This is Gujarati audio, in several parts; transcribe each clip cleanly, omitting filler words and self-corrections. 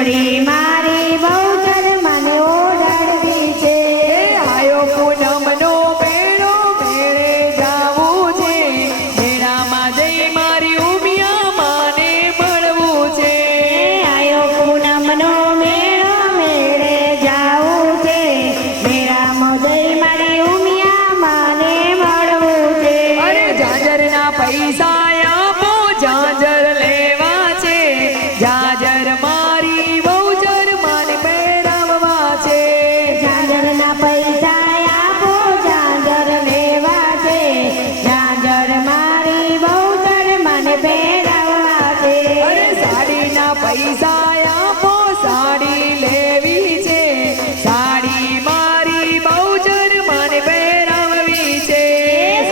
માંડળી મારી બહુચર મને ઓઢાડવી છે આયો પૂનમનો મેળો મેળે જાવું છે મેળામાં જઈ મારી ઉમિયા માને મળવું છે આયો પૂનમનો મેળો મેળે જાવું છે મેળામાં જઈ મારી ઉમિયા માને મળવું છે અરે જાજરના પૈસા આપો જાજર લેવા છે જાજર મારી બહુચર માને પહેરાવવા છે ઝાંઝરના પૈસા આપો ઝાંઝર લેવા છે ઝાંઝર મારી બહુચર મને પહેરાવવા છે અરે સાડીના પૈસા આપો સાડી લેવી છે સાડી મારી બહુચર મને પહેરાવવી છે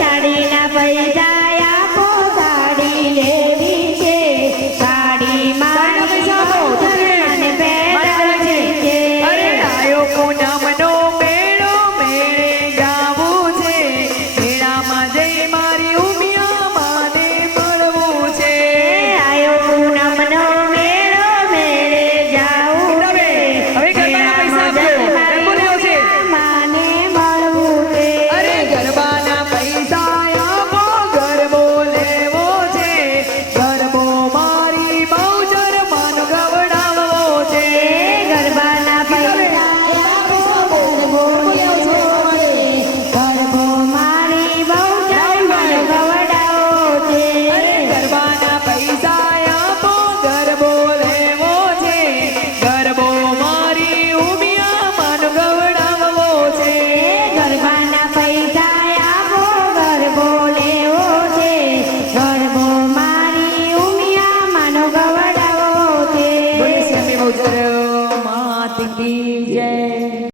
સાડીના પૈસા આપો સાડી લેવી છે સાડી મારી બહુચર મને પહેરાવવી છે અરે આયો પૂનમનો મેળો મેળે જાવું છે મેળામાં જઈ મારી ઉમિયા માને મળવું છે આયો પૂનમનો મેળો મેળે જાવું છે હવે ગરબાના પૈસા આપજો ગરબો લેવો છે માને મળવું છે અરે ગરબાના પૈસા આપો ગરબો લેવો છે ગરબો મારી બહુચર મન ગવડાવવો છે ગરબાના પૈસા આપો ગરબો લેવો છે ગરબો મારી બહુચર મને ગવડાવો છે અરે ગરબાના પૈસા આપો ગરબો લેવો છે ગરબો મારી ઉમિયા મન ગવડાવવો છે ગરબાના પૈસા આપો ગરબો લેવો છે ગરબો મારી ઉમિયા માનો ગવડાવો છે બોલે શ્યામી બહુચર માત કી જય